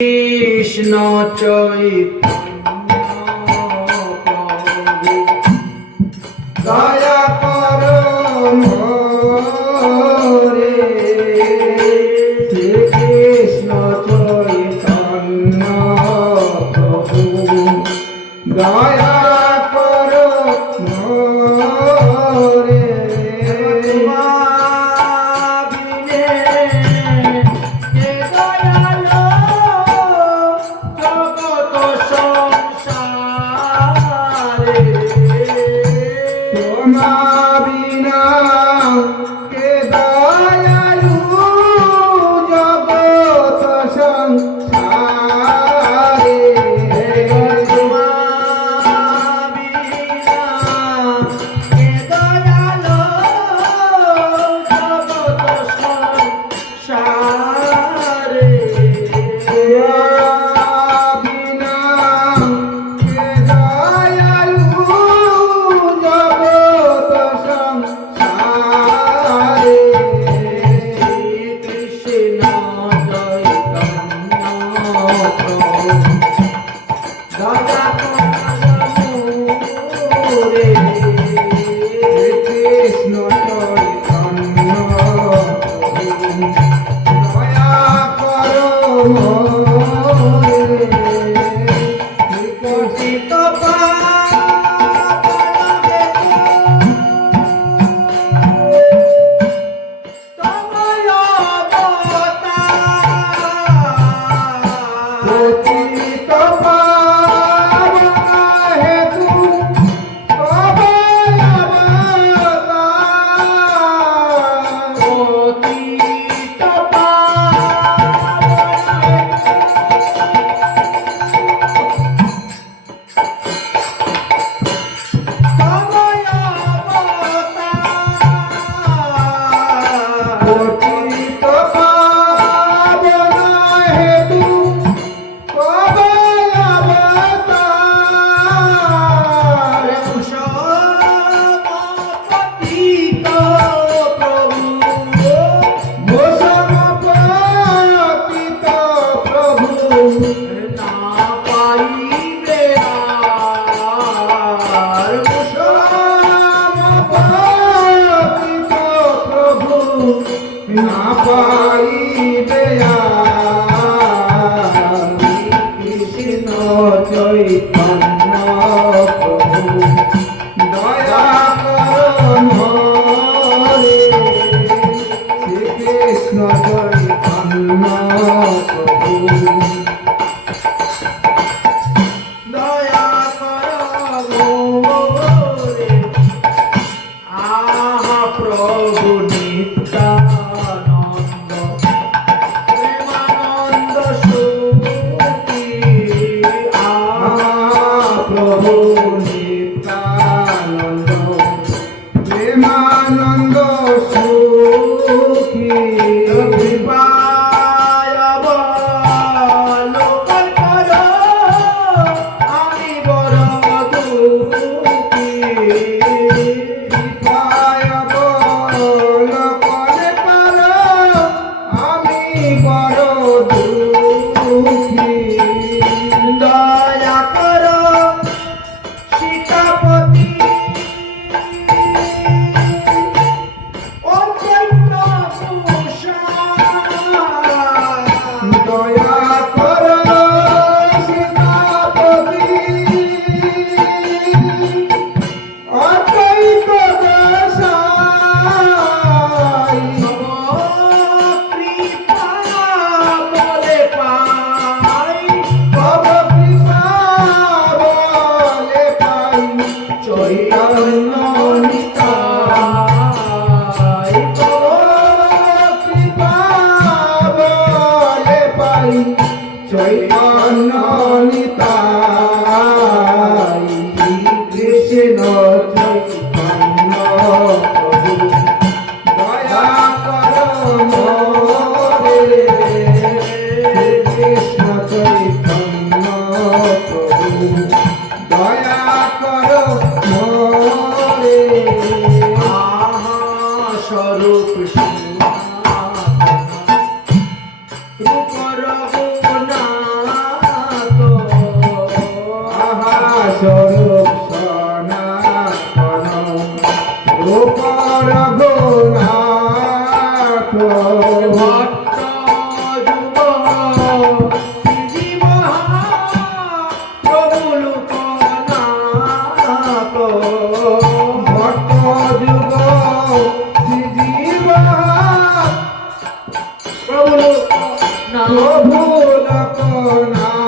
কৃষ্ণ চৈতন্য রে কৃষ্ণ চৈতন্য দয়া কর রে না পা জননী তাই না ভুল না